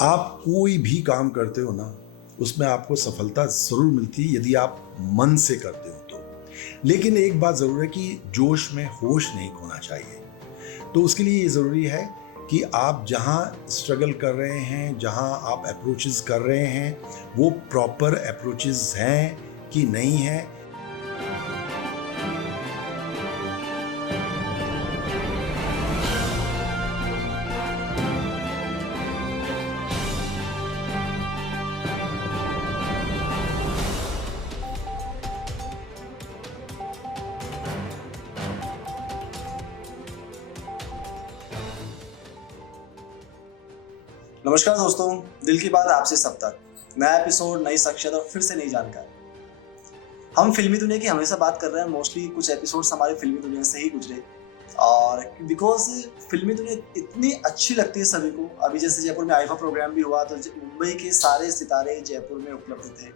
आप कोई भी काम करते हो ना, उसमें आपको सफलता ज़रूर मिलती है यदि आप मन से करते हो तो। लेकिन एक बात ज़रूर है कि जोश में होश नहीं खोना चाहिए। तो उसके लिए ये ज़रूरी है कि आप जहाँ स्ट्रगल कर रहे हैं, जहाँ आप अप्रोचेज़ कर रहे हैं, वो प्रॉपर अप्रोचेज़ हैं कि नहीं हैं। नमस्कार दोस्तों, दिल की बात आपसे सब तक। नया एपिसोड, नई शख्सियत और फिर से नई जानकारी। हम फिल्मी दुनिया की हमेशा बात कर रहे हैं। मोस्टली कुछ एपिसोड्स हमारे फिल्मी दुनिया से ही गुजरे और बिकॉज फिल्मी दुनिया इतनी अच्छी लगती है सभी को। अभी जैसे जयपुर में आईफा प्रोग्राम भी हुआ तो मुंबई के सारे सितारे जयपुर में उपलब्ध थे।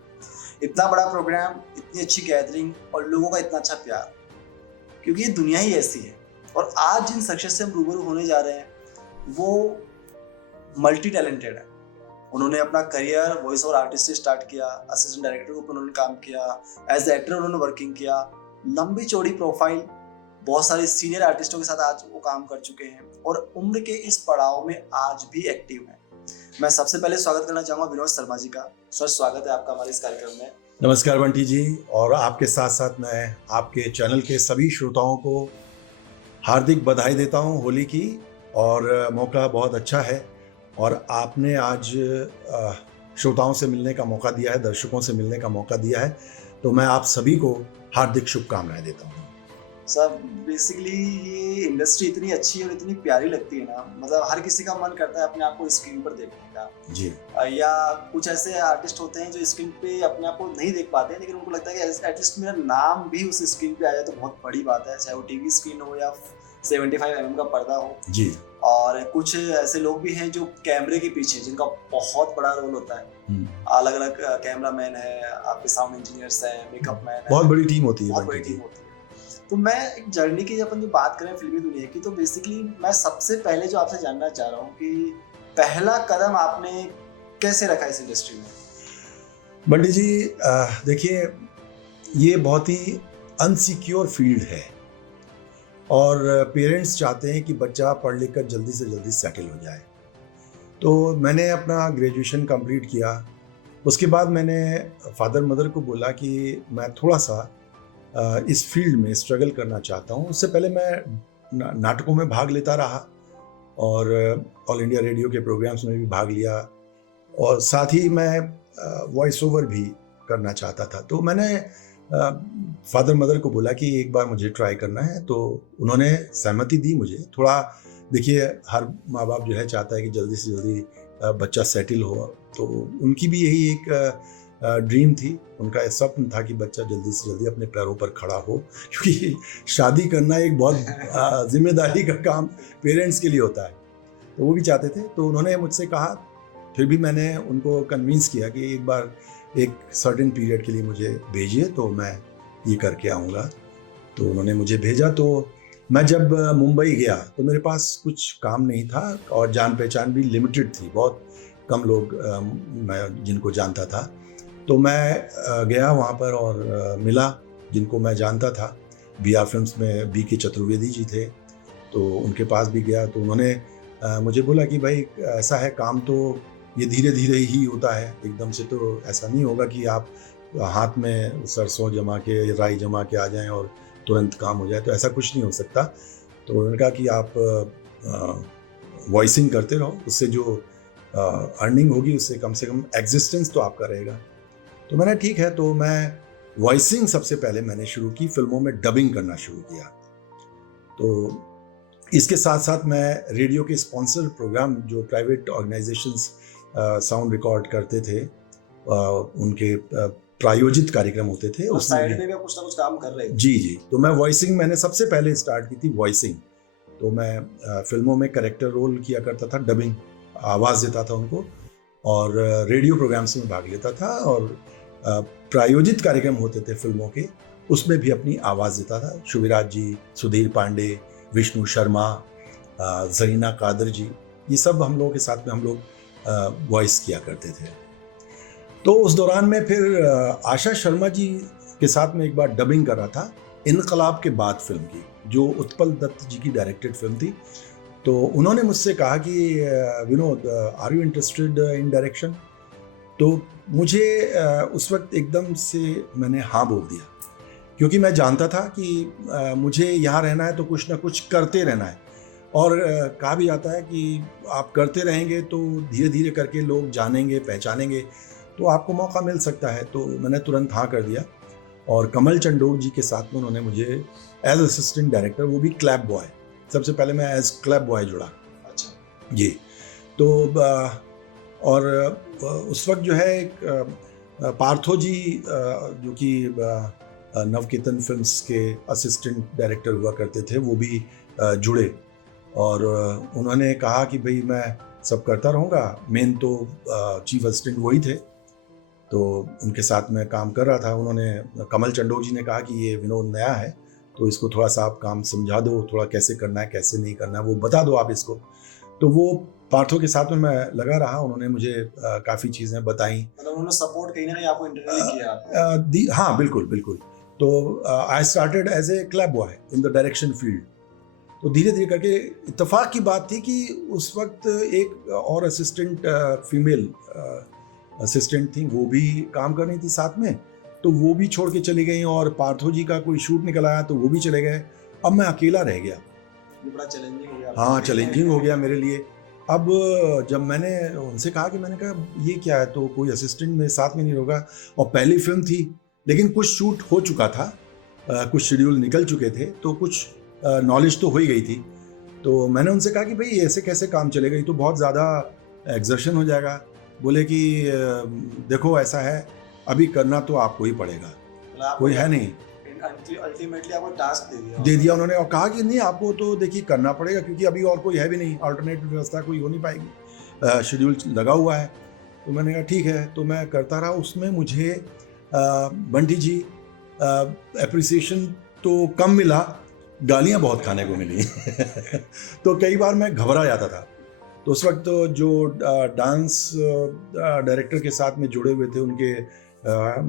इतना बड़ा प्रोग्राम, इतनी अच्छी गैदरिंग और लोगों का इतना अच्छा प्यार, क्योंकि ये दुनिया ही ऐसी है। और आज जिन शख्सियत से हम रूबरू होने जा रहे हैं वो मल्टी टैलेंटेड है। उन्होंने अपना करियर वॉइस ओवर आर्टिस्ट से स्टार्ट किया, असिस्टेंट डायरेक्टर के ऊपर उन्होंने काम किया, एज एक्टर उन्होंने वर्किंग किया, लंबी चौड़ी प्रोफाइल, बहुत सारे सीनियर आर्टिस्टों के साथ आज वो काम कर चुके हैं और उम्र के इस पड़ाव में आज भी एक्टिव हैं। मैं सबसे पहले स्वागत करना चाहूँगा विनोद शर्मा जी का। सर, स्वागत है आपका हमारे इस कार्यक्रम में। नमस्कार बंटी जी, और आपके साथ साथ मैं आपके चैनल के सभी श्रोताओं को हार्दिक बधाई देता हूँ होली की। और मौका बहुत अच्छा है और आपने आज श्रोताओं से मिलने का मौका दिया है, दर्शकों से मिलने का मौका दिया है, तो मैं आप सभी को हार्दिक शुभकामनाएं देता हूँ। सर, बेसिकली ये इंडस्ट्री इतनी अच्छी और इतनी प्यारी लगती है ना, मतलब हर किसी का मन करता है अपने आप को स्क्रीन पर देखने का जी। या कुछ ऐसे आर्टिस्ट होते हैं जो स्क्रीन पे अपने आप को नहीं देख पाते हैं, लेकिन उनको लगता है कि एटलीस्ट मेरा नाम भी उस स्क्रीन पे आ जाए तो बहुत बड़ी बात है, चाहे वो टीवी स्क्रीन हो या 75 का पर्दा हो जी। और कुछ ऐसे लोग भी हैं जो कैमरे के पीछे, जिनका बहुत बड़ा रोल होता है। अलग अलग कैमरा मैन है, आपके साउंड इंजीनियर्स हैं, मेकअप मैन है, बहुत बड़ी टीम होती है। बहुत बड़ी टीम होती है। तो मैं एक जर्नी की अपन जो बात करें फिल्मी दुनिया की, तो बेसिकली मैं सबसे पहले जो आपसे जानना चाह रहा हूँ कि पहला कदम आपने कैसे रखा इस इंडस्ट्री में? बंटी जी, देखिए, ये बहुत ही अनसिक्योर फील्ड है और पेरेंट्स चाहते हैं कि बच्चा पढ़ लिख कर जल्दी से जल्दी सेटल हो जाए। तो मैंने अपना ग्रेजुएशन कंप्लीट किया। उसके बाद मैंने फादर मदर को बोला कि मैं थोड़ा सा इस फील्ड में स्ट्रगल करना चाहता हूँ। उससे पहले मैं नाटकों में भाग लेता रहा और ऑल इंडिया रेडियो के प्रोग्राम्स में भी भाग लिया और साथ ही मैं वॉइस ओवर भी करना चाहता था। तो मैंने फादर मदर को बोला कि एक बार मुझे ट्राई करना है, तो उन्होंने सहमति दी मुझे। थोड़ा देखिए, हर माँ बाप जो है चाहता है कि जल्दी से जल्दी बच्चा सेटल हो, तो उनकी भी यही एक ड्रीम थी, उनका स्वप्न था कि बच्चा जल्दी से जल्दी अपने पैरों पर खड़ा हो, क्योंकि शादी करना एक बहुत जिम्मेदारी का काम पेरेंट्स के लिए होता है, तो वो भी चाहते थे। तो उन्होंने मुझसे कहा, फिर भी मैंने उनको कन्विंस किया कि एक बार एक सर्टेन पीरियड के लिए मुझे भेजिए तो मैं ये करके आऊँगा। तो उन्होंने मुझे भेजा। तो मैं जब मुंबई गया तो मेरे पास कुछ काम नहीं था और जान पहचान भी लिमिटेड थी, बहुत कम लोग मैं जिनको जानता था। तो मैं गया वहाँ पर और मिला जिनको मैं जानता था। BR फिल्म्स में BK चतुर्वेदी जी थे, तो उनके पास भी गया। तो उन्होंने मुझे बोला कि भाई ऐसा है, काम तो ये धीरे धीरे ही होता है, एकदम से तो ऐसा नहीं होगा कि आप हाथ में सरसों जमा के, राई जमा के आ जाएं और तुरंत काम हो जाए, तो ऐसा कुछ नहीं हो सकता। तो उन्होंने कहा कि आप वॉइसिंग करते रहो, उससे जो अर्निंग होगी उससे कम एग्जिस्टेंस तो आपका रहेगा। तो मैंने ठीक है, तो मैं वॉइसिंग सबसे पहले मैंने शुरू की, फिल्मों में डबिंग करना शुरू किया। तो इसके साथ साथ मैं रेडियो के स्पॉन्सर प्रोग्राम जो प्राइवेट ऑर्गेनाइजेशंस साउंड रिकॉर्ड करते थे, उनके प्रायोजित कार्यक्रम होते थे, उसमें साइड में भी कुछ ना कुछ काम कर रहे थे। जी। तो मैं वॉइसिंग मैंने सबसे पहले स्टार्ट की थी, वॉइसिंग। तो मैं फिल्मों में कैरेक्टर रोल किया करता था, डबिंग आवाज़ देता था उनको, और रेडियो प्रोग्राम्स में भाग लेता था, और प्रायोजित कार्यक्रम होते थे फिल्मों के, उसमें भी अपनी आवाज़ देता था। शुभिराज जी, सुधीर पांडे, विष्णु शर्मा, जरीना कादर जी, ये सब हम लोगों के साथ में हम लोग वॉइस किया करते थे। तो उस दौरान मैं फिर आशा शर्मा जी के साथ में एक बार डबिंग कर रहा था इनकलाब के बाद फिल्म की, जो उत्पल दत्त जी की डायरेक्टेड फिल्म थी। तो उन्होंने मुझसे कहा कि Vinod, are you interested in direction? तो मुझे उस वक्त एकदम से मैंने हाँ बोल दिया, क्योंकि मैं जानता था कि मुझे यहाँ रहना है तो कुछ ना कुछ करते रहना है। और कहा भी जाता है कि आप करते रहेंगे तो धीरे धीरे करके लोग जानेंगे, पहचानेंगे, तो आपको मौका मिल सकता है। तो मैंने तुरंत हाँ कर दिया और कमल चंडोर जी के साथ में उन्होंने मुझे एज असिस्टेंट डायरेक्टर, वो भी क्लैप बॉय, सबसे पहले मैं एज क्लैप बॉय जुड़ा। अच्छा जी। तो और उस वक्त जो है एक पार्थो जी जो कि नवकेतन फिल्म्स के असिस्टेंट डायरेक्टर हुआ करते थे, वो भी जुड़े और उन्होंने कहा कि भाई मैं सब करता रहूँगा, मेन तो चीफ असिस्टेंट वही थे, तो उनके साथ मैं काम कर रहा था। उन्होंने, कमल चंडोर जी ने कहा कि ये विनोद नया है तो इसको थोड़ा सा आप काम समझा दो, थोड़ा कैसे करना है कैसे नहीं करना है वो बता दो आप इसको। तो वो पार्थो के साथ में मैं लगा रहा, उन्होंने मुझे काफ़ी चीज़ें बताई। मतलब उन्होंने सपोर्ट कहीं ना कहीं आपको इंटरव्यू किया आपको? हाँ बिल्कुल बिल्कुल। तो I started as a clap boy in the direction field. तो धीरे धीरे करके इत्तेफाक की बात थी कि उस वक्त एक और असिस्टेंट फीमेल असिस्टेंट थी, वो भी काम कर रही थी साथ में, तो वो भी छोड़ के चली गई और पार्थो जी का कोई शूट निकल आया तो वो भी चले गए। अब मैं अकेला रह गया। ये बड़ा चैलेंजिंग हो गया। हाँ, चैलेंजिंग हो गया मेरे लिए। अब जब मैंने उनसे कहा कि मैंने कहा ये क्या है, तो कोई असिस्टेंट मेरे साथ में नहीं होगा, और पहली फिल्म थी, लेकिन कुछ शूट हो चुका था, कुछ शेड्यूल निकल चुके थे, तो कुछ नॉलेज तो हो ही गई थी। तो मैंने उनसे कहा कि भाई ऐसे कैसे काम चलेगा, ये तो बहुत ज़्यादा एग्जर्शन हो जाएगा। बोले कि देखो ऐसा है, अभी करना तो आपको ही पड़ेगा, कोई है नहीं। अल्टीमेटली आपको टास्क दे दिया उन्होंने और कहा कि नहीं आपको तो देखिए करना पड़ेगा, क्योंकि अभी और कोई है भी नहीं, अल्टरनेटिव व्यवस्था कोई हो नहीं पाएगी, शेड्यूल लगा हुआ है। तो मैंने कहा ठीक है, तो मैं करता रहा। उसमें मुझे बंटी जी एप्रिसिएशन तो कम मिला, गालियाँ बहुत खाने को मिली तो कई बार मैं घबरा जाता था। तो उस वक्त तो जो डांस डायरेक्टर के साथ में जुड़े हुए थे, उनके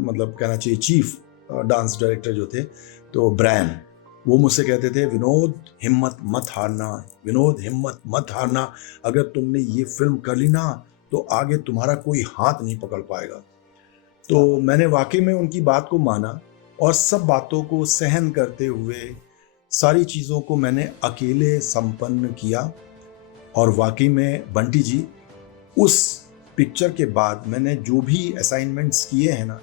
मतलब कहना चाहिए चीफ डांस डायरेक्टर जो थे, तो ब्रैन, वो मुझसे कहते थे विनोद हिम्मत मत हारना, विनोद हिम्मत मत हारना, अगर तुमने ये फिल्म कर ली ना तो आगे तुम्हारा कोई हाथ नहीं पकड़ पाएगा। तो मैंने वाकई में उनकी बात को माना और सब बातों को सहन करते हुए सारी चीज़ों को मैंने अकेले संपन्न किया। और वाकई में बंटी जी, उस पिक्चर के बाद मैंने जो भी असाइनमेंट्स किए हैं ना,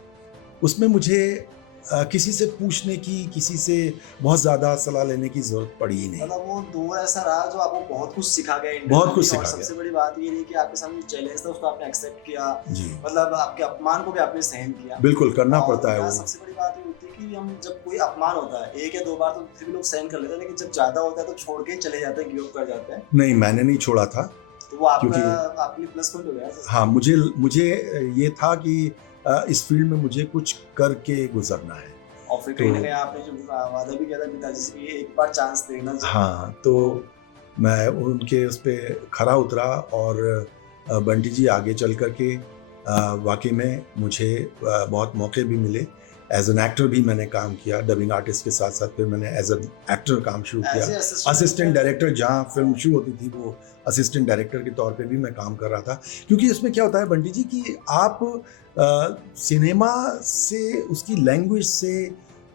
उसमें मुझे किसी से पूछने की, किसी से बहुत ज़्यादा सलाह लेने की ज़रूरत पड़ी ही नहीं। मतलब वो दौर ऐसा रहा जो आपको बहुत कुछ सिखा गया, बहुत कुछ सिखा गया। सबसे बड़ी बात ये रही कि आपके सामने चैलेंज था, उसको आपने एक्सेप्ट किया जी, मतलब आपके अपमान को भी आपने सहन किया। बिल्कुल करना पड़ता है वो। सबसे बड़ी बात ये होती है कि हम जब कोई अपमान होता है 1 या 2 बार तो फिर भी लोग सहन कर लेते हैं, लेकिन जब ज़्यादा होता है तो छोड़ के चले जाते हैं, गिव अप कर जाते हैं। नहीं, मैंने नहीं छोड़ा था। तो वो आपका आपके लिए प्लस पॉइंट हो गया। हाँ, मुझे ये था कि इस फील्ड में मुझे कुछ करके गुजरना है। और फिर कहीं ना कहीं आपने जो वादा भी किया था पिताजी से कि एक बार चांस देना चाहिए। हाँ, तो मैं उनके उस पर खरा उतरा और बंटी जी आगे चल कर के वाकई में मुझे बहुत मौके भी मिले। एज एन एक्टर भी मैंने काम किया, डबिंग आर्टिस्ट के साथ साथ फिर मैंने एज एन एक्टर काम शुरू किया। असिस्टेंट डायरेक्टर, जहाँ फिल्म शुरू होती थी वो असिस्टेंट डायरेक्टर के तौर पे भी मैं काम कर रहा था। क्योंकि इसमें क्या होता है बंटी जी कि आप सिनेमा से, उसकी लैंग्वेज से,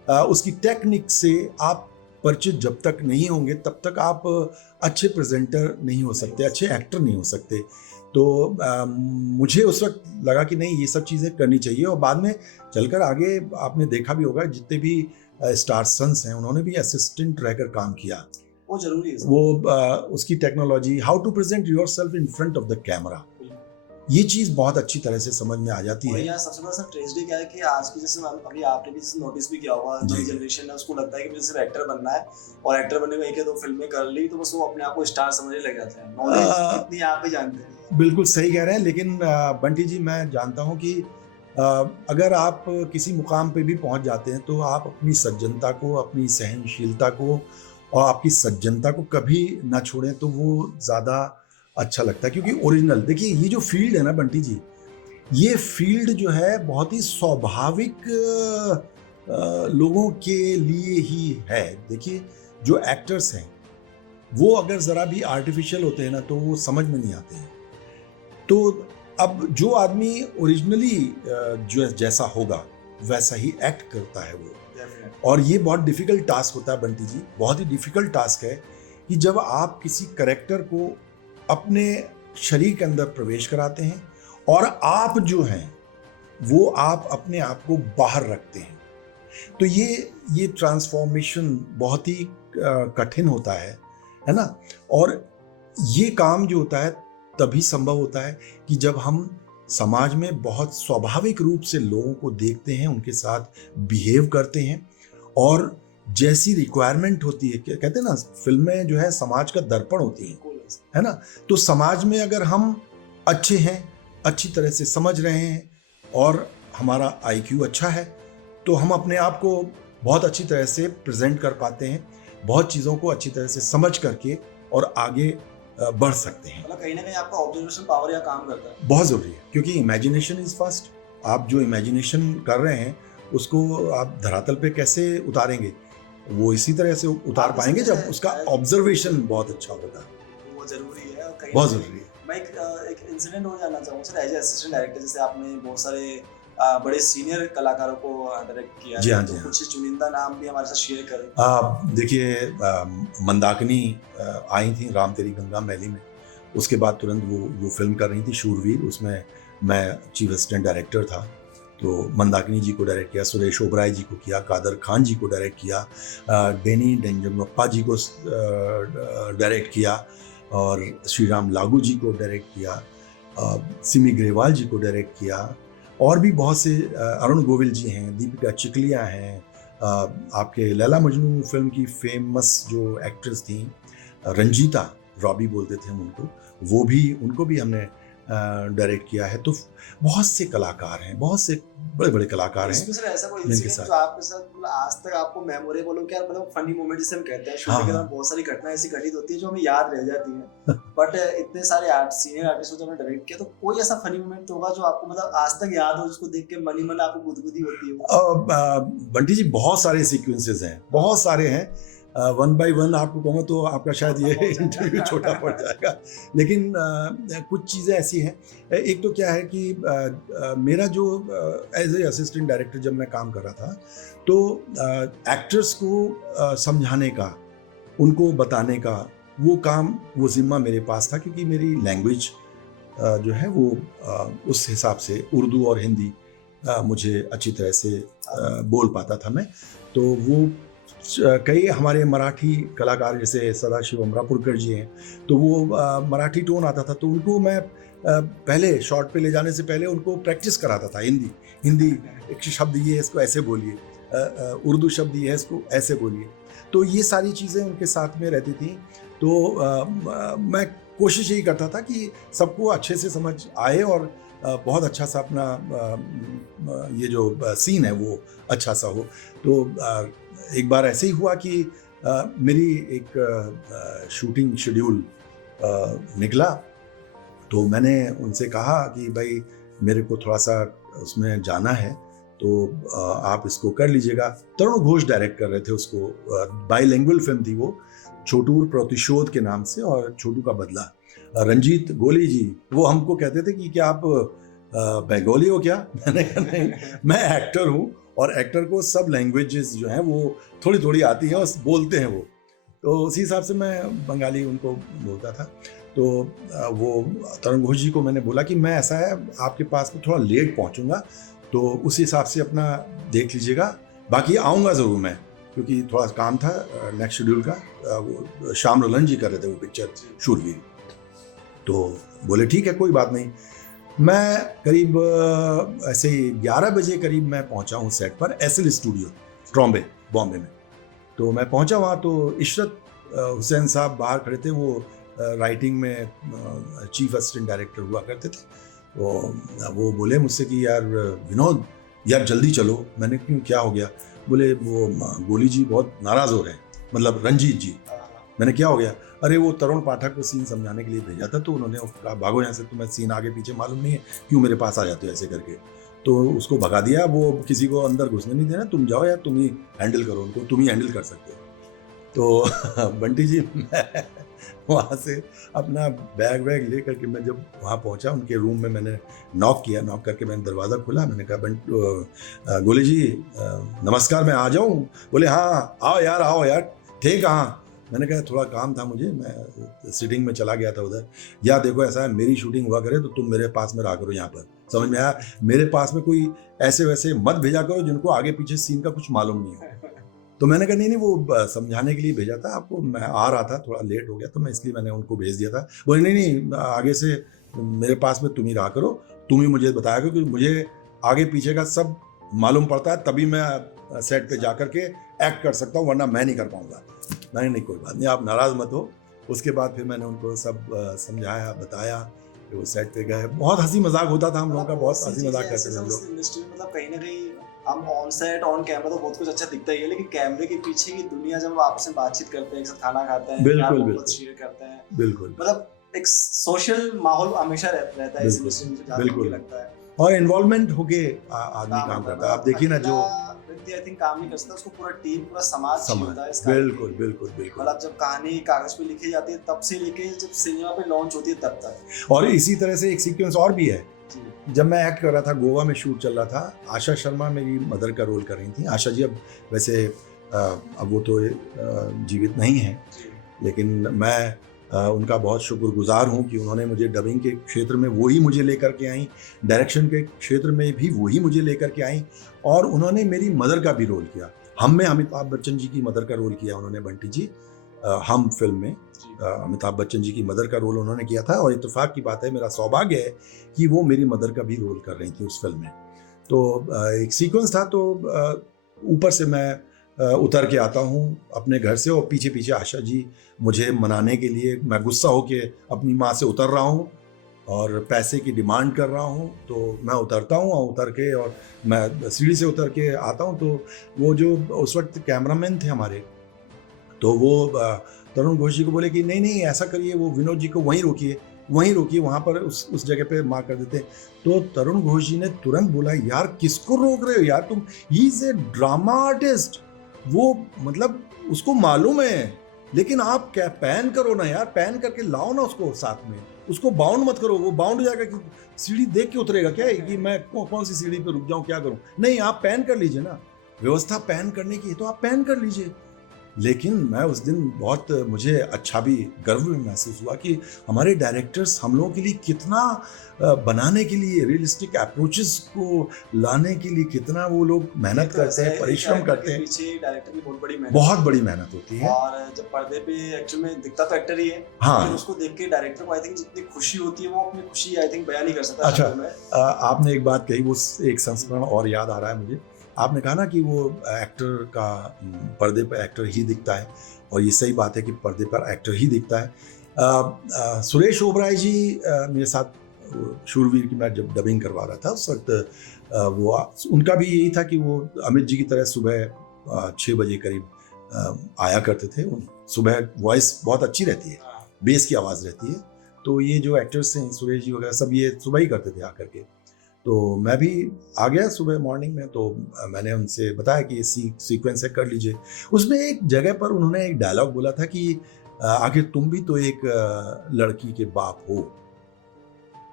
उसकी टेक्निक से आप परिचित जब तक नहीं होंगे तब तक आप अच्छे प्रेजेंटर नहीं हो सकते, अच्छे एक्टर नहीं हो सकते। तो मुझे उस वक्त लगा कि नहीं, ये सब चीज़ें करनी चाहिए। और बाद में चलकर आगे आपने देखा भी होगा, जितने भी स्टार सन्स हैं उन्होंने भी असिस्टेंट रहकर काम किया। वो जरूरी है। वो उसकी technology, how to present yourself in front of the camera, ये चीज़ बहुत अच्छी तरह से समझ में आ जाती है। यहाँ सबसे बड़ा ट्रेजेडी क्या है कि आज की, जैसे अभी आपने भी नोटिस भी किया होगा, नई जनरेशन है उसको लगता है कि मुझे सिर्फ एक्टर बनना है, और एक्टर बनने में 1 या 2 फिल्में कर ली तो बस वो अपने आप को स्टार समझने लग जाते हैं। नॉलेज इतनी आप भी जानते हैं। बिल्कुल सही कह रहे हैं, लेकिन बंटी जी मैं जानता हूँ कि अगर आप किसी मुकाम पे भी पहुँच जाते हैं तो आप अपनी सज्जनता को, अपनी सहनशीलता को और आपकी सज्जनता को कभी ना छोड़ें, तो वो ज़्यादा अच्छा लगता है, क्योंकि ओरिजिनल, देखिए ये जो फील्ड है ना बंटी जी, ये फील्ड जो है बहुत ही स्वाभाविक लोगों के लिए ही है। देखिए जो एक्टर्स हैं वो अगर ज़रा भी आर्टिफिशियल होते हैं ना तो वो समझ में नहीं आते हैं। तो अब जो आदमी ओरिजिनली जो जैसा होगा वैसा ही एक्ट करता है वो, और ये बहुत डिफिकल्ट टास्क होता है बंटी जी, बहुत ही डिफिकल्ट टास्क है कि जब आप किसी करेक्टर को अपने शरीर के अंदर प्रवेश कराते हैं और आप जो हैं वो आप अपने आप को बाहर रखते हैं, तो ये ट्रांसफॉर्मेशन बहुत ही कठिन होता है ना। और ये काम जो होता है तभी संभव होता है कि जब हम समाज में बहुत स्वाभाविक रूप से लोगों को देखते हैं, उनके साथ बिहेव करते हैं, और जैसी रिक्वायरमेंट होती है, कहते हैं ना फिल्में जो है समाज का दर्पण होती हैं, है ना। तो समाज में अगर हम अच्छे हैं, अच्छी तरह से समझ रहे हैं और हमारा IQ अच्छा है, तो हम अपने आप को बहुत अच्छी तरह से प्रेजेंट कर पाते हैं, बहुत चीज़ों को अच्छी तरह से समझ करके और आगे बढ़ सकते हैं। मतलब कहीं ना कहीं आपका ऑब्जर्वेशन पावर या काम करता है, बहुत ज़रूरी है, क्योंकि इमेजिनेशन इज फर्स्ट। आप जो इमेजिनेशन कर रहे हैं उसको आप धरातल पे कैसे उतारेंगे, वो इसी तरह से उतार पाएंगे जब उसका ऑब्जर्वेशन बहुत अच्छा होगा। वो जरूरी है, और कहीं बहुत ज़रूरी है। मैं एक इंसिडेंट और जानना चाहूँगा sir, as a assistant director, जैसे आपने बहुत सारे बड़े सीनियर कलाकारों को डायरेक्ट किया, जी हाँ, तो जी हाँ। कुछ चुनिंदा नाम भी हमारे साथ शेयर करें। देखिए मंदाकिनी आई थी राम तेरी गंगा मैली में, उसके बाद तुरंत वो फिल्म कर रही थी शूरवीर, उसमें मैं चीफ असिस्टेंट डायरेक्टर था। तो मंदाकिनी जी को डायरेक्ट किया, सुरेश ओबराय जी को किया, कादर खान जी को डायरेक्ट किया, डेनी डेंजमप्पा जी को डायरेक्ट किया, और श्री राम लागू जी को डायरेक्ट किया, सिमी ग्रेवाल जी को डायरेक्ट किया, और भी बहुत से अरुण गोविल जी हैं, दीपिका चिकलिया हैं, आपके लैला मजनू फिल्म की फेमस जो एक्ट्रेस थी रंजीता, रॉबी बोलते थे हम उनको, वो भी, उनको भी हमने डायरेक्ट किया है। तो बहुत से कलाकार हैं, बहुत से बड़े बड़े कलाकार हैं। इसमें सर ऐसा कोई इंसिडेंट जो आपके साथ मतलब आज तक आपको मेमोरेबल हो, क्या मतलब फनी मोमेंट जिसे हम कहते हैं, शूटिंग के दौरान बहुत सारी घटनाएं ऐसी घटित होती है जो हमें याद रह जाती हैं, बट इतने सारे सीनियर आर्टिस्ट जो हमने डायरेक्ट किया, तो कोई ऐसा फनी मोमेंट तो होगा जो आपको मतलब आज तक याद हो, जिसको देख के मन ही मन आपको गुदगुदी होती है? बंटी जी बहुत सारे सीक्वेंसेस हैं, बहुत सारे हैं, 1 by 1 आपको कहूँ तो आपका शायद ये इंटरव्यू छोटा पड़ जाएगा, लेकिन कुछ चीज़ें ऐसी हैं। एक तो क्या है कि मेरा जो एज ए असिस्टेंट डायरेक्टर जब मैं काम कर रहा था, तो एक्टर्स को समझाने का, उनको बताने का वो काम, वो ज़िम्मा मेरे पास था, क्योंकि मेरी लैंग्वेज जो है वो उस हिसाब से उर्दू और हिंदी मुझे अच्छी तरह से बोल पाता था मैं। तो वो कई हमारे मराठी कलाकार जैसे सदाशिव अमरापुरकर जी हैं, तो वो मराठी टोन आता था, तो उनको मैं पहले शॉट पे ले जाने से पहले उनको प्रैक्टिस कराता था। हिंदी एक शब्द ये है, इसको ऐसे बोलिए, उर्दू शब्द ये है, इसको ऐसे बोलिए। तो ये सारी चीज़ें उनके साथ में रहती थी। तो मैं कोशिश यही करता था कि सबको अच्छे से समझ आए और बहुत अच्छा सा अपना ये जो सीन है वो अच्छा सा हो। तो एक बार ऐसे ही हुआ कि मेरी एक शूटिंग शेड्यूल निकला, तो मैंने उनसे कहा कि भाई मेरे को थोड़ा सा उसमें जाना है, तो आप इसको कर लीजिएगा। तरुण घोष डायरेक्ट कर रहे थे उसको, बाईलिंगुअल फिल्म थी वो, छोटूर प्रतिशोध के नाम से, और छोटू का बदला। रंजीत गोली जी वो हमको कहते थे कि क्या आप बंगाली हो क्या? मैंने कहा नहीं, मैं एक्टर हूँ, और एक्टर को सब लैंग्वेजेस जो हैं वो थोड़ी थोड़ी आती हैं और बोलते हैं वो। तो उसी हिसाब से मैं बंगाली उनको बोलता था। तो वो तरुण घोष जी को मैंने बोला कि मैं ऐसा है आपके पास में थोड़ा लेट पहुंचूंगा, तो उस हिसाब से अपना देख लीजिएगा, बाकी आऊँगा ज़रूर मैं, क्योंकि थोड़ा काम था नेक्स्ट शेड्यूल का। वो श्याम रलन जी कर रहे थे वो पिक्चर शूरवीर। तो बोले ठीक है, कोई बात नहीं। मैं करीब ऐसे 11 बजे करीब मैं पहुंचा हूँ सेट पर, एसएल स्टूडियो बॉम्बे में। तो मैं पहुंचा वहाँ, तो इशरत हुसैन साहब बाहर खड़े थे, वो राइटिंग में चीफ असिस्टेंट डायरेक्टर हुआ करते थे। तो वो बोले मुझसे कि यार विनोद, यार जल्दी चलो। मैंने क्यों, क्या हो गया? बोले वो गोली जी बहुत नाराज़ हो रहे हैं, मतलब रंजीत जी। मैंने क्या हो गया? अरे वो तरुण पाठक को सीन समझाने के लिए भेजा था, तो उन्होंने कहा भागो यहाँ से, तुम्हें सीन आगे पीछे मालूम नहीं है, क्यों मेरे पास आ जाते हो ऐसे करके। तो उसको भगा दिया, वो किसी को अंदर घुसने नहीं देना, तुम जाओ यार, तुम ही हैंडल करो उनको, तुम ही हैंडल कर सकते हो। तो बंटी जी, मैं वहाँ से अपना बैग वैग ले करके मैं जब वहाँ पहुँचा उनके रूम में, मैंने नॉक किया, नॉक करके मैंने दरवाज़ा खोला, मैंने कहा गोले जी नमस्कार, मैं आ जाऊँ? बोले हाँ आओ यार, थे कहाँ? मैंने कहा थोड़ा काम था मुझे, मैं सिटिंग में चला गया था उधर। या देखो ऐसा है, मेरी शूटिंग हुआ करे तो तुम मेरे पास में रहा करो यहाँ पर, समझ में आया? मेरे पास में कोई ऐसे वैसे मत भेजा करो जिनको आगे पीछे सीन का कुछ मालूम नहीं हो। तो मैंने कहा नहीं वो समझाने के लिए भेजा था आपको, मैं आ रहा था, थोड़ा लेट हो गया तो मैं इसलिए मैंने उनको भेज दिया था। बोले नहीं आगे से मेरे पास में तुम ही रहा करो, तुम ही मुझे बताया करो, क्योंकि मुझे आगे पीछे का सब मालूम पड़ता है, तभी मैं सेट पे जा करके एक्ट कर सकता हूँ, वरना मैं नहीं कर पाऊँगा। मैंने नहीं, कोई बात नहीं, आप नाराज़ मत हो। उसके बाद फिर मैंने उनको सब समझाया, बताया, फिर वो सेट पे गए। बहुत हंसी मजाक होता था हम लोगों का, बहुत हंसी मजाक करते थे हम लोग। इंडस्ट्री में मतलब कहीं ना कहीं हम ऑन सेट ऑन कैमरा तो बहुत कुछ अच्छा दिखता ही है, लेकिन कैमरे के पीछे की दुनिया जब आपस में बातचीत करते हैं, एक साथ खाना खाते हैं, बिल्कुल बिल्कुल शेयर करते हैं, बिल्कुल, मतलब एक सोशल माहौल हमेशा रहता है इस इंडस्ट्री में, जहाँ तक मुझे लगता है। और इन्वॉल्वमेंट होके आदमी काम करता है। आप देखिए ना, जो व्यक्ति आई थिंक काम नहीं कर सकता, उसको पूरा टीम, पूरा समाज होता है। बिल्कुल बिल्कुल बिल्कुल। मतलब जब कहानी कागज पे लिखी जाती है तब से लेके जब सिनेमा पे लॉन्च होती है तब तक। और इसी तरह से एक सीक्वेंस और भी है, जब मैं एक्ट कर रहा था, गोवा में शूट चल रहा था, आशा शर्मा मेरी मदर का रोल कर रही थी। आशा जी अब वैसे अब वो तो जीवित नहीं है, लेकिन मैं उनका बहुत शुक्रगुजार हूँ कि उन्होंने मुझे डबिंग के क्षेत्र में वही मुझे लेकर के आई, डायरेक्शन के क्षेत्र में भी वही मुझे लेकर के आई, और उन्होंने मेरी मदर का भी रोल किया। हम में अमिताभ बच्चन जी की मदर का रोल किया उन्होंने, बंटी जी। हम फिल्म में अमिताभ बच्चन जी की मदर का रोल उन्होंने किया था, और इत्तेफाक की बात है, मेरा सौभाग्य है कि वो मेरी मदर का भी रोल कर रही थी उस फिल्म में। तो एक सीक्वेंस था, तो ऊपर से मैं उतर के आता हूँ अपने घर से, और पीछे पीछे आशा जी मुझे मनाने के लिए, मैं गुस्सा होके अपनी माँ से उतर रहा हूँ और पैसे की डिमांड कर रहा हूँ। तो मैं उतरता हूँ, और उतर के और मैं सीढ़ी से उतर के आता हूँ, तो वो जो उस वक्त कैमरामैन थे हमारे, तो वो तरुण घोष जी को बोले कि नहीं नहीं ऐसा करिए, वो विनोद जी को वहीं रोकिए, वहाँ पर उस जगह पे मार्क कर देते। तो तरुण घोष जी ने तुरंत बोला, यार किसको रोक रहे हो यार तुम, he is a drama artist, वो मतलब उसको मालूम है, लेकिन आप क्या पैन करो ना यार, पैन करके लाओ ना उसको साथ में, उसको बाउंड मत करो, वो बाउंड हो जाएगा कि सीढ़ी देख के उतरेगा क्या कि मैं कौन सी सीढ़ी पे रुक जाऊं, क्या करूं। नहीं, आप पैन कर लीजिए ना, व्यवस्था पैन करने की है तो आप पैन कर लीजिए। लेकिन मैं उस दिन बहुत, मुझे अच्छा भी गर्व भी महसूस हुआ कि हमारे डायरेक्टर्स हम लोगों के लिए कितना बनाने के लिए, रियलिस्टिक अप्रोचेस को लाने के लिए कितना वो लोग मेहनत करते हैं, परिश्रम करते हैं। पीछे डायरेक्टर की बहुत बड़ी मेहनत होती है, और जब पर्दे पे एक्चुअली में दिखता तो एक्टर ही है, हाँ, तो उसको देख के डायरेक्टर को आई थिंक जितनी खुशी होती है वो अपनी खुशी आई थिंक बयान नहीं कर सकता। अच्छा, आपने एक बात कही, वो एक संस्मरण और याद आ रहा है मुझे। आपने कहा ना कि वो एक्टर का पर्दे पर एक्टर ही दिखता है, और ये सही बात है कि पर्दे पर एक्टर ही दिखता है। सुरेश ओबराय जी मेरे साथ शूरवीर की मैं जब डबिंग करवा रहा था उस वक्त, वो उनका भी यही था कि वो अमित जी की तरह सुबह 6 बजे करीब आया करते थे। सुबह वॉइस बहुत अच्छी रहती है, बेस की आवाज़ रहती है, तो ये जो एक्टर्स हैं सुरेश जी वगैरह सब ये सुबह ही करते थे आकर के। तो मैं भी आ गया सुबह मॉर्निंग में, तो मैंने उनसे बताया कि ये सीक्वेंस है, कर लीजिए। उसमें एक जगह पर उन्होंने एक डायलॉग बोला था कि आखिर तुम भी तो एक लड़की के बाप हो।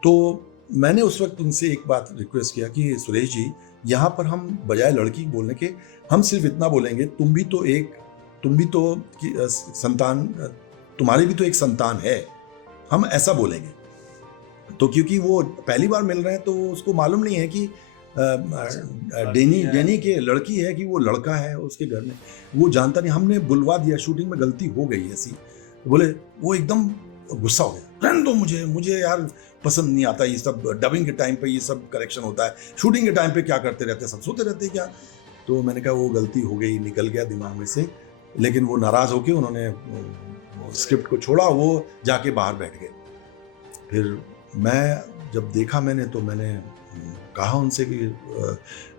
तो मैंने उस वक्त उनसे एक बात रिक्वेस्ट किया कि सुरेश जी, यहाँ पर हम बजाय लड़की बोलने के हम सिर्फ इतना बोलेंगे, तुम भी तो संतान, तुम्हारी भी तो एक संतान है, हम ऐसा बोलेंगे। तो क्योंकि वो पहली बार मिल रहे हैं तो उसको मालूम नहीं है कि डेनी के लड़की है कि वो लड़का है उसके घर में, वो जानता नहीं। हमने बुलवा दिया, शूटिंग में गलती हो गई ऐसी। तो बोले, वो एकदम गुस्सा हो गया, रहने दो, मुझे यार पसंद नहीं आता ये सब, डबिंग के टाइम पे ये सब करेक्शन होता है, शूटिंग के टाइम पे क्या करते रहते हैं, सब सोते रहते हैं क्या। तो मैंने कहा वो गलती हो गई, निकल गया दिमाग में से। लेकिन वो नाराज़ होकर उन्होंने स्क्रिप्ट को छोड़ा, वो जाके बाहर बैठ गए। फिर मैं जब देखा मैंने, तो मैंने कहा उनसे कि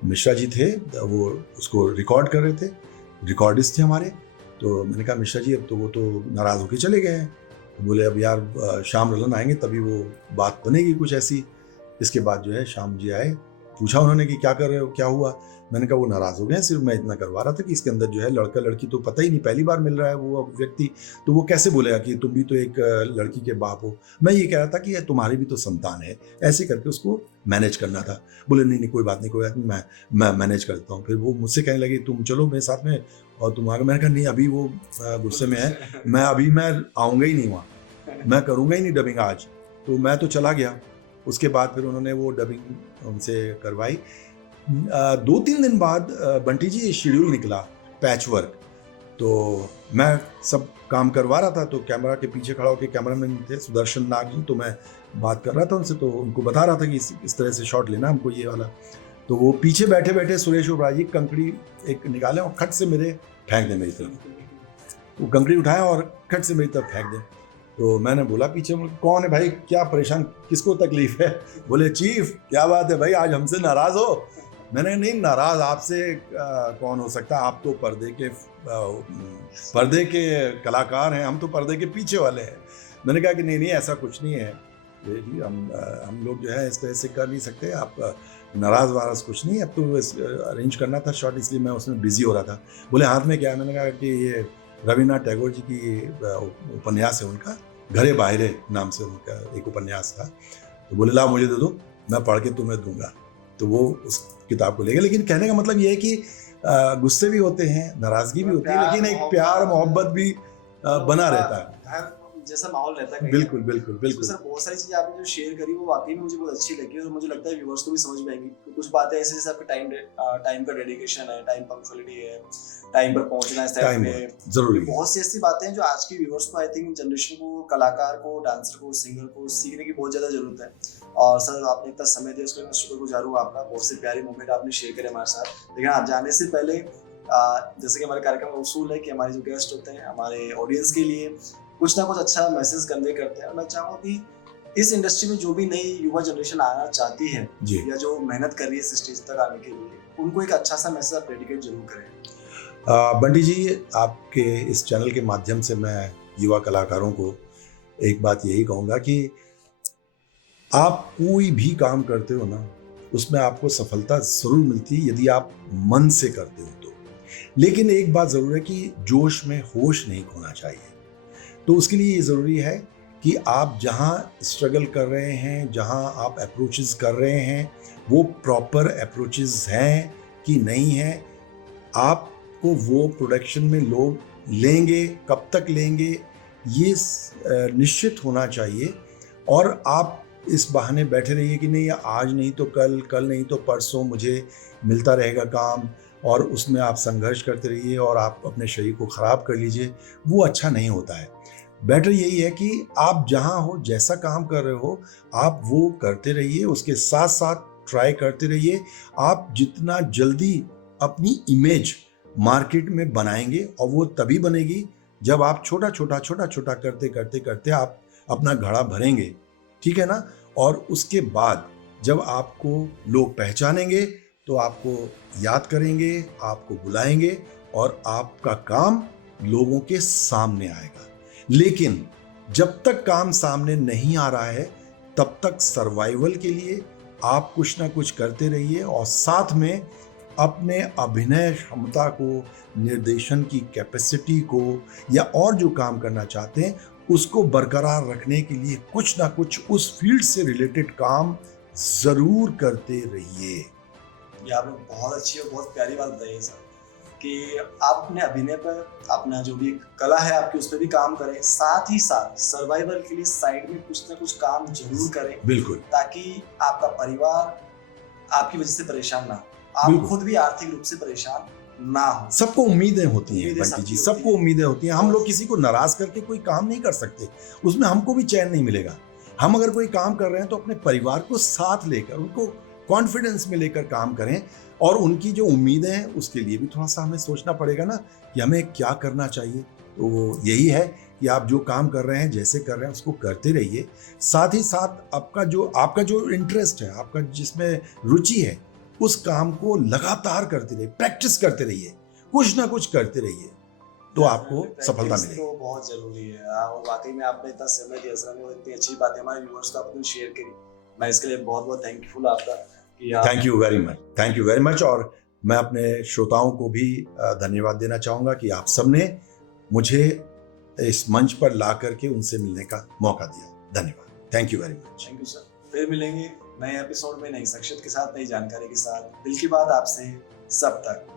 मिश्रा जी थे वो उसको रिकॉर्ड कर रहे थे, रिकॉर्डिस्ट थे हमारे, तो मैंने कहा मिश्रा जी अब तो वो तो नाराज़ होके चले गए हैं। तो बोले अब यार शाम रलन आएंगे तभी वो बात बनेगी कुछ ऐसी। इसके बाद जो है शाम जी आए, पूछा उन्होंने कि क्या कर रहे हो, क्या हुआ। मैंने कहा वो नाराज़ हो गए हैं, सिर्फ मैं इतना करवा रहा था कि इसके अंदर जो है लड़का लड़की तो पता ही नहीं, पहली बार मिल रहा है वो व्यक्ति, तो वो कैसे बोलेगा कि तुम भी तो एक लड़की के बाप हो। मैं ये कह रहा था कि ये तुम्हारी भी तो संतान है, ऐसे करके उसको मैनेज करना था। बोले नहीं नहीं कोई बात नहीं, कोई बात नहीं, मैं मैनेज करता हूँ। फिर वो मुझसे कहने लगी तुम चलो मेरे साथ में और तुम आगे। मैंने कहा नहीं अभी वो गुस्से में है, मैं आऊँगा ही नहीं वहाँ, मैं करूँगा ही नहीं डबिंग आज। तो मैं तो चला गया। उसके बाद फिर उन्होंने वो डबिंग उनसे करवाई। 2-3 दिन बाद बंटी जी शेड्यूल निकला पैच वर्क, तो मैं सब काम करवा रहा था, तो कैमरा के पीछे खड़ा होकर कैमरामैन थे सुदर्शन नाग जी, तो मैं बात कर रहा था उनसे, तो उनको बता रहा था कि इस तरह से शॉट लेना हमको ये वाला। तो वो पीछे बैठे बैठे सुरेश ओबराय जी कंकड़ी एक निकाले और खट से मेरे फेंक दें मेरी तरफ। वो कंकड़ी उठाया और खट से मेरी तरफ फेंक दें। तो मैंने बोला पीछे, कौन है भाई, क्या परेशान, किसको तकलीफ है। बोले चीफ क्या बात है भाई, आज हमसे नाराज़ हो। मैंने नहीं नाराज़ आपसे कौन हो सकता, आप तो पर्दे के कलाकार हैं, हम तो पर्दे के पीछे वाले हैं। मैंने कहा कि नहीं नहीं ऐसा कुछ नहीं है जी, हम लोग जो है इस तरह से कर नहीं सकते, आप नाराज़ वाराज कुछ नहीं, अब तो अरेंज करना था शॉट, इसलिए मैं उसमें बिजी हो रहा था। बोले हाथ में क्या है। मैंने कहा कि ये रविन्द्रनाथ टैगोर जी की उपन्यास है, उनका घरे बाहरे नाम से उनका एक उपन्यास था। तो बोले ला मुझे दे दो, मैं पढ़ के तुम्हें दूंगा। तो वो उस किताब को ले गए। लेकिन कहने का मतलब ये है कि गुस्से भी होते हैं, नाराज़गी भी होती है, लेकिन एक प्यार मोहब्बत भी बना रहता है, जैसा माहौल रहता है। बिल्कुल बिल्कुल बिल्कुल सर बहुत सारी चीजें आपने जो शेयर करी वो वाकई में मुझे बहुत अच्छी लगी और मुझे लगता है व्यूअर्स को भी समझ में आएंगी। तो कुछ बातें ऐसे जैसे आपका टाइम का डेडिकेशन है, टाइम पंक्चुअलिटी है, टाइम पर पहुंचना है सेट पे, जरूरी, बहुत सी ऐसी बातें हैं जो आज की व्यूअर्स को, आई थिंक जनरेशन को, कलाकार को, डांसर को, सिंगर को सीखने की बहुत ज्यादा जरूरत है। और सर आपने इतना समय दिया उसके लिए मैं शुक्रगुजार हूँ आपका। बहुत से प्यारे मोमेंट आपने शेयर करे हमारे साथ। लेकिन हाँ, जाने से पहले जैसे कि हमारे कार्यक्रम का उसूल है कि हमारे जो गेस्ट होते हैं हमारे ऑडियंस के लिए कुछ ना कुछ अच्छा मैसेज कन्वे करते हैं। मैं चाहूँगा कि इस इंडस्ट्री में जो भी नई युवा जनरेशन आना चाहती है या जो मेहनत कर रही है इस स्टेज तक आने के लिए, उनको एक अच्छा सा मैसेज आप डेडिकेट जरूर करें। बंटी जी, आपके इस चैनल के माध्यम से मैं युवा कलाकारों को एक बात यही कहूँगा कि आप कोई भी काम करते हो ना, उसमें आपको सफलता ज़रूर मिलती है यदि आप मन से करते हो तो। लेकिन एक बात ज़रूर है कि जोश में होश नहीं खोना चाहिए। तो उसके लिए ये ज़रूरी है कि आप जहाँ स्ट्रगल कर रहे हैं, जहाँ आप अप्रोचेस कर रहे हैं, वो प्रॉपर अप्रोचेस हैं कि नहीं हैं। आपको वो प्रोडक्शन में लोग लेंगे, कब तक लेंगे, ये निश्चित होना चाहिए। और आप इस बहाने बैठे रहिए कि नहीं आज नहीं तो कल, कल नहीं तो परसों मुझे मिलता रहेगा काम, और उसमें आप संघर्ष करते रहिए और आप अपने शरीर को ख़राब कर लीजिए, वो अच्छा नहीं होता है। बेटर यही है कि आप जहाँ हो, जैसा काम कर रहे हो, आप वो करते रहिए, उसके साथ साथ ट्राई करते रहिए। आप जितना जल्दी अपनी इमेज मार्केट में बनाएंगे, और वो तभी बनेगी जब आप छोटा छोटा करते करते करते आप अपना घड़ा भरेंगे, ठीक है ना। और उसके बाद जब आपको लोग पहचानेंगे तो आपको याद करेंगे, आपको बुलाएंगे और आपका काम लोगों के सामने आएगा। लेकिन जब तक काम सामने नहीं आ रहा है, तब तक सर्वाइवल के लिए आप कुछ ना कुछ करते रहिए, और साथ में अपने अभिनय क्षमता को, निर्देशन की कैपेसिटी को, या और जो काम करना चाहते हैं उसको बरकरार रखने के लिए कुछ ना कुछ उस फील्ड से रिलेटेड काम ज़रूर करते रहिए। ये आपने बहुत अच्छी और बहुत प्यारी बात बताई है सर, कि आप अपने अभिनय पर, अपना जो भी कला है आपकी, उस पर भी काम करें, साथ ही साथ सर्वाइवल के लिए साइड में कुछ ना कुछ काम जरूर करें। बिल्कुल, ताकि आपका परिवार आपकी वजह से परेशान ना हो, आप खुद भी आर्थिक रूप से परेशान ना हो। सबको उम्मीदें होती हैं बंटी जी, सबको उम्मीदें होती हैं। हम लोग किसी को नाराज करके कोई काम नहीं कर सकते, उसमें हमको भी चैन नहीं मिलेगा। हम अगर कोई काम कर रहे हैं तो अपने परिवार को साथ लेकर, उनको कॉन्फिडेंस में लेकर काम करें, और उनकी जो उम्मीदें हैं उसके लिए भी थोड़ा सा हमें सोचना पड़ेगा ना कि हमें क्या करना चाहिए। तो यही है कि आप जो काम कर रहे हैं, जैसे कर रहे हैं, उसको करते रहिए। साथ ही साथ आपका जो इंटरेस्ट है, आपका जिसमें रुचि है, उस काम को लगातार करते रहिए, प्रैक्टिस करते रहिए, कुछ ना कुछ करते रहिए। तो आपको सफलता Practice मिलेगी। तो बहुत जरूरी है। और वाकई में आपने इतना समय दिया असरा में और इतनी अच्छी बातें हमारे व्यूअर्स को आपने शेयर करी, मैं इसके लिए बहुत बहुत थैंकफुल आपका कि आप थैंक यू वेरी मच। और मैं अपने श्रोताओं को भी धन्यवाद देना चाहूँगा कि आप सबने मुझे इस मंच पर ला करके उनसे मिलने का मौका दिया। धन्यवाद। Thank you very much. Thank you sir. फिर मिलेंगे नए एपिसोड में नई शख्सियत के साथ, नई जानकारी के साथ। दिल की बात आपसे सब तक।